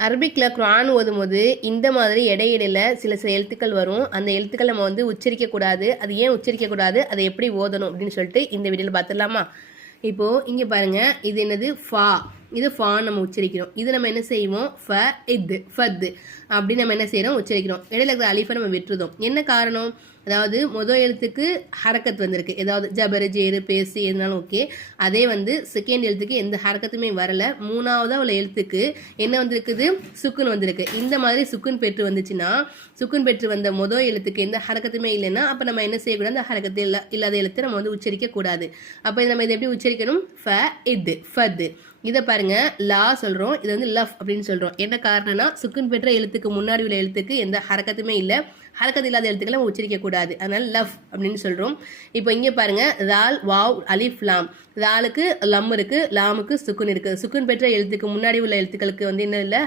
அரபிக்கில் குரான் ஓதும்போது இந்த மாதிரி இடையிடையில் சில சில எழுத்துக்கள் வரும். அந்த எழுத்துக்கள் நம்ம வந்து உச்சரிக்கக்கூடாது அது ஏன் உச்சரிக்கக்கூடாது அதை எப்படி ஓதணும் அப்படின்னு சொல்லிட்டு இந்த வீடியோவில் பார்த்துடலாமா? இப்போது இங்கே பாருங்கள் இது என்னது? ஃபா. இது ஃபா நம்ம உச்சரிக்கிறோம். இது நம்ம என்ன செய்வோம்? ஃப இது ஃபத்து அப்படி நம்ம என்ன செய்கிறோம் உச்சரிக்கிறோம். இடையில இருக்கிற அலிஃபை நம்ம விட்டுருதோம் என்ன காரணம்? அதாவது முதல் எழுத்துக்கு ஹரக்கத் வந்திருக்கு. ஏதாவது ஜபரு ஜேரு பேசு எதுனாலும் ஓகே. அதே வந்து செகண்ட் எழுத்துக்கு எந்த ஹரக்கத்துமே வரல. மூணாவதாக உள்ள எழுத்துக்கு என்ன வந்திருக்குது? சுக்குன் வந்திருக்கு. இந்த மாதிரி சுக்குன் பெற்று வந்துச்சுன்னா சுக்குன் பெற்று வந்த முதல் எழுத்துக்கு எந்த ஹரக்கத்துமே இல்லைன்னா அப்போ நம்ம என்ன செய்யக்கூடாது? அந்த ஹரக்கத்து இல்லா இல்லாத எழுத்தை நம்ம வந்து உச்சரிக்க கூடாது அப்போ நம்ம இதை எப்படி உச்சரிக்கணும்? ஃப இது ஃபது. இதை பாருங்க லா சொல்கிறோம் இது வந்து லஃப் அப்படின்னு சொல்கிறோம் என்ன காரணம்னா சுக்குன் பெற்ற எழுத்துக்கு முன்னாடி உள்ள எழுத்துக்கு எந்த ஹரக்கத்துமே இல்லை. ஹரக்கத்து இல்லாத எழுத்துக்களை நம்ம உச்சரிக்க கூடாது. அதனால லவ் அப்படின்னு சொல்கிறோம் இப்போ இங்கே பாருங்க ரால் வாவ் அலிஃப் லாம் ராலுக்கு லம் இருக்கு லாமுக்கு சுக்குன் இருக்கு. சுக்குன் பெற்ற எழுத்துக்கு முன்னாடி உள்ள எழுத்துக்களுக்கு வந்து என்ன இல்லை?